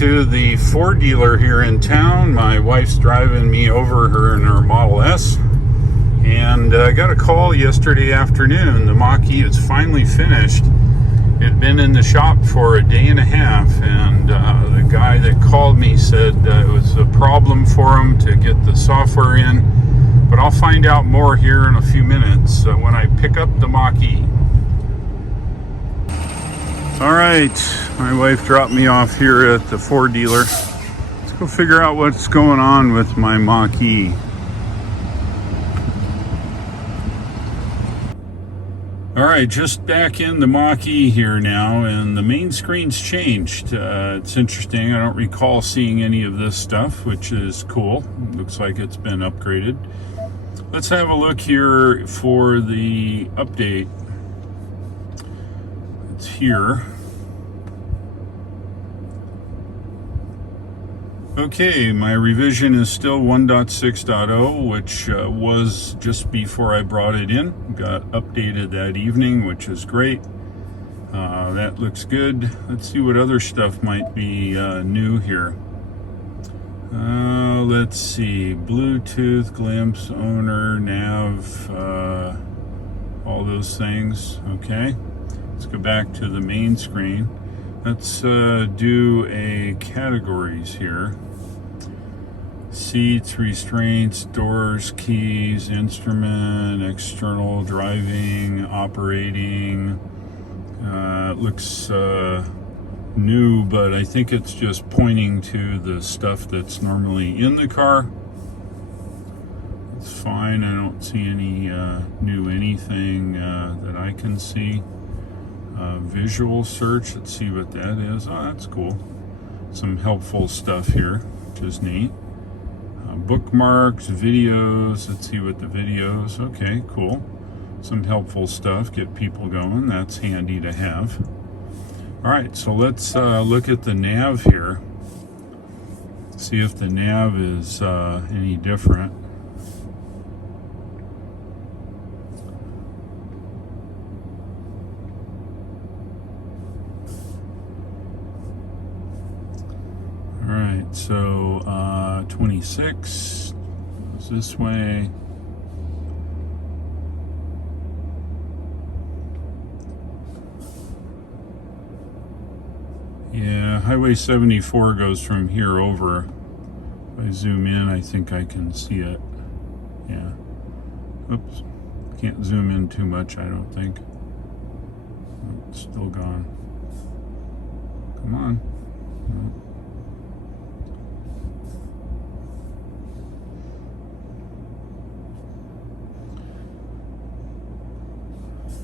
to the Ford dealer here in town. My wife's driving me over her in her Model S. And I got a call yesterday afternoon. The Mach-E is finally finished. It had been in the shop for a day and a half, and the guy that called me said it was a problem for him to get the software in. But I'll find out more here in a few minutes when I pick up the Mach-E. All right, my wife dropped me off here at the Ford dealer. Let's go figure out what's going on with my Mach-E. All right, just back in the Mach-E here now, and the main screen's changed. It's interesting. I don't recall seeing any of this stuff, which is cool. Looks like it's been upgraded. Let's have a look here for the update. It's here. Okay, my revision is still 1.6.0, which was just before I brought it in. Got updated that evening, which is great. That looks good. Let's see what other stuff might be new here. Let's see, Bluetooth, glimpse, owner, nav, all those things. Okay, let's go back to the main screen. Let's do a categories here. Seats, restraints, doors, keys, instrument, external, driving, operating. It looks new, but I think it's just pointing to the stuff that's normally in the car. It's fine. I don't see any new anything that I can see. Visual search, let's see what that is. Oh, that's cool. Some helpful stuff here, which is neat. Bookmarks, videos, let's see what the videos, okay, cool. Some helpful stuff, get people going, that's handy to have. All right, so let's look at the nav here. See if the nav is any different. All right, so 26 goes this way. Yeah, Highway 74 goes from here over. If I zoom in, I think I can see it. Yeah. Oops. Can't zoom in too much, I don't think. Oh, it's still gone. Come on. Oh.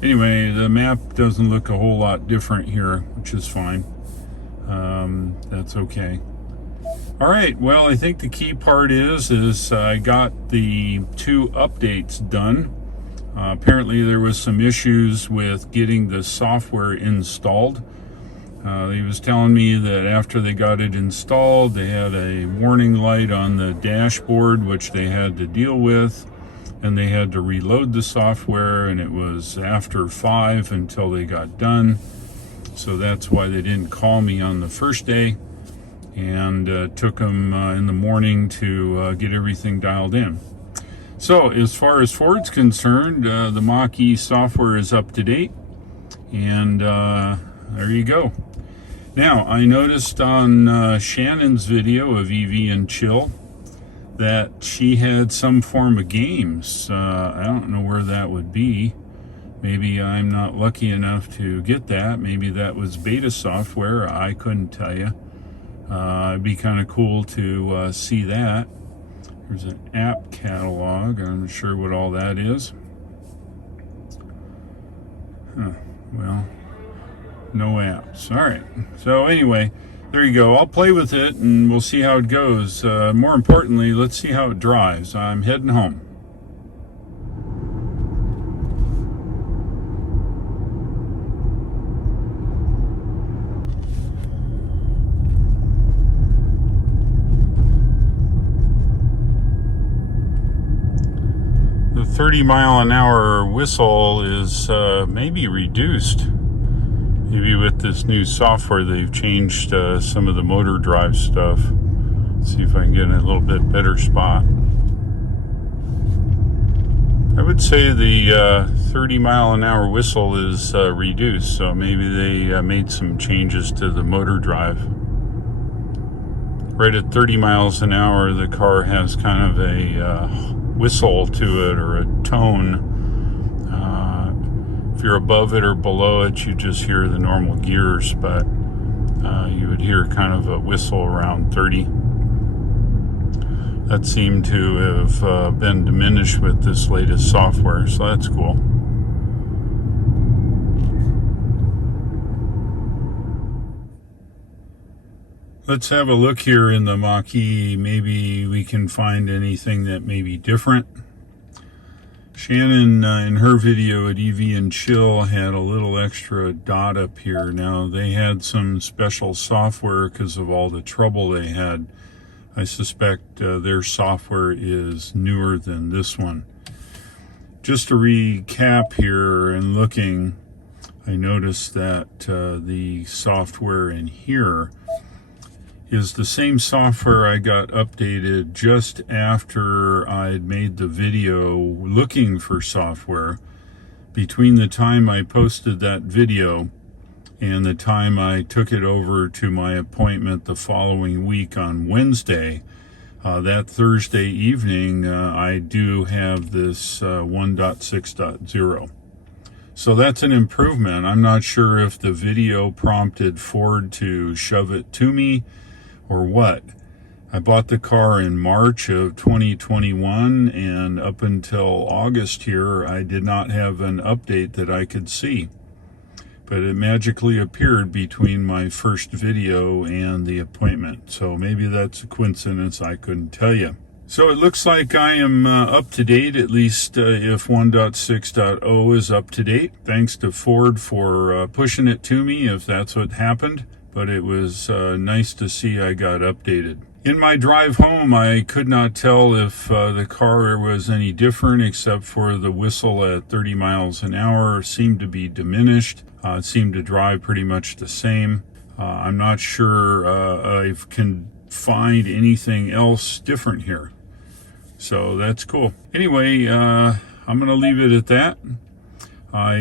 Anyway, the map doesn't look a whole lot different here, which is fine. That's okay. All right, well, I think the key part is I got the 2 updates done. Apparently there was some issues with getting the software installed. He was telling me that after they got it installed, they had a warning light on the dashboard, which they had to deal with. And they had to reload the software, and it was after 5 until they got done. So that's why they didn't call me on the first day, and took them in the morning to get everything dialed in. So as far as Ford's concerned, the Mach-E software is up to date, and there you go. Now, I noticed on Shannon's video of EV and Chill that she had some form of games. I don't know where that would be. Maybe I'm not lucky enough to get that. Maybe that was beta software. I couldn't tell you. It'd be kind of cool to see that. There's an app catalog. I'm not sure what all that is. Huh. Well, no apps. All right. So anyway, there you go. I'll play with it and we'll see how it goes. More importantly, let's see how it drives. I'm heading home. The 30-mile-an-hour whistle is maybe reduced. Maybe with this new software they've changed some of the motor drive stuff. Let's see if I can get in a little bit better spot. I would say the 30 mile an hour whistle is reduced, so maybe they made some changes to the motor drive. Right at 30 miles an hour, the car has kind of a whistle to it, or a tone. If you're above it or below it, you just hear the normal gears, but you would hear kind of a whistle around 30. That seemed to have been diminished with this latest software, so that's cool. Let's have a look here in the Mach-E. Maybe we can find anything that may be different. Shannon, in her video at EV and Chill, had a little extra dot up here. Now, they had some special software because of all the trouble they had. I suspect their software is newer than this one. Just to recap here and looking, I noticed that the software in here is the same software I got updated just after I'd made the video looking for software. Between the time I posted that video and the time I took it over to my appointment the following week on Wednesday, that Thursday evening, I do have this 1.6.0. So that's an improvement. I'm not sure if the video prompted Ford to shove it to me or what. I bought the car in March of 2021, and up until August here, I did not have an update that I could see. But it magically appeared between my first video and the appointment. So maybe that's a coincidence, I couldn't tell you. So it looks like I am up to date, at least if 1.6.0 is up to date. Thanks to Ford for pushing it to me, if that's what happened. But it was nice to see I got updated. In my drive home, I could not tell if the car was any different, except for the whistle at 30 miles an hour seemed to be diminished. It seemed to drive pretty much the same. I'm not sure I can find anything else different here. So that's cool. Anyway, I'm going to leave it at that. I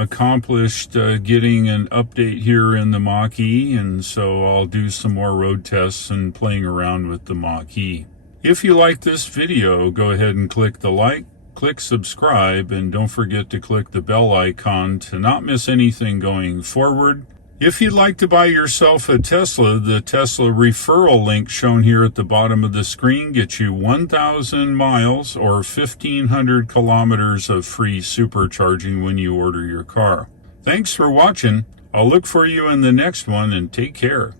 accomplished getting an update here in the Mach-E, and so I'll do some more road tests and playing around with the Mach-E. If you like this video, go ahead and click the like, click subscribe, and don't forget to click the bell icon to not miss anything going forward. If you'd like to buy yourself a Tesla, the Tesla referral link shown here at the bottom of the screen gets you 1,000 miles or 1,500 kilometers of free supercharging when you order your car. Thanks for watching. I'll look for you in the next one, and take care.